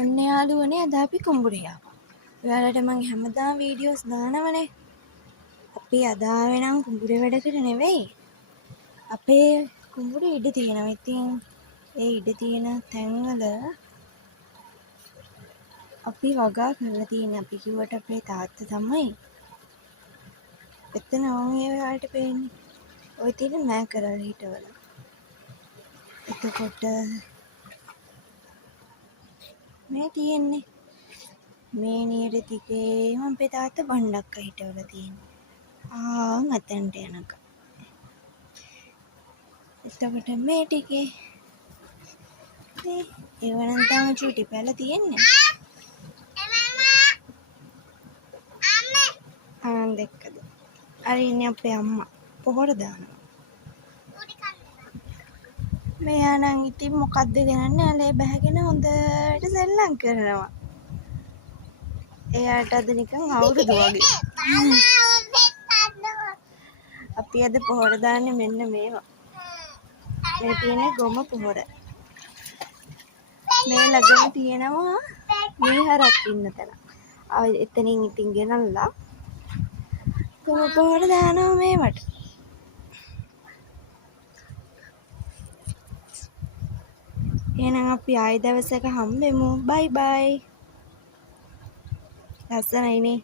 ඔන්න යාළුවනේ අද අපි කුඹුරේ ආවා. ඔයාලට මං හැමදාම වීඩියෝස් දානවනේ. අපි අද ආවේ නම් කුඹුරේ වැඩකට නෙවෙයි. අපේ කුඹුරේ ඉඩ තියෙනවා. ඉතින් ඒ ඉඩ තියෙන තැන්වල අපි වගා කරලා තියෙන්නේ. අපි කිව්වට අපේ තාත්තා තමයි. එතන ඔයාලට පේන්නේ. ඔය තියෙන මෑ කරලා හිටවල. එතකොට මේ තියෙන්නේ මේ නියර දිගේම අපේ තාත්තා බණ්ඩක්ක හිටවලා තියෙන්නේ. අතෙන්ට යනකම්. එතකොට මේ ටිකේ ඒව නම් තාම චූටි පැල තියෙන්නේ. දෙක්කද? අර ඉන්නේ අපේ අම්මා පොහොර දානවා. මෙයා නම් ඉතින් මොකද්ද ගණන්නේ අලේ බහගෙන හොඳට සෙල්ලම් කරනවා. එයාට අද නිකන් අවුරුදු වගේ. අපි අද පොහොර දාන්නේ මෙන්න මේවා. මේ තියෙන්නේ ගොම පොහොර. මේ ළඟම තියෙනවා මීහරක් ඉන්න තැන. එතනින් ඉතින් ගෙනල්ලා ගොම පොහොර දානවා මේවට. එහෙනම් අපි ආයෙ දවසක හම්බෙමු. බයි බයි. ලස්සනයිනේ.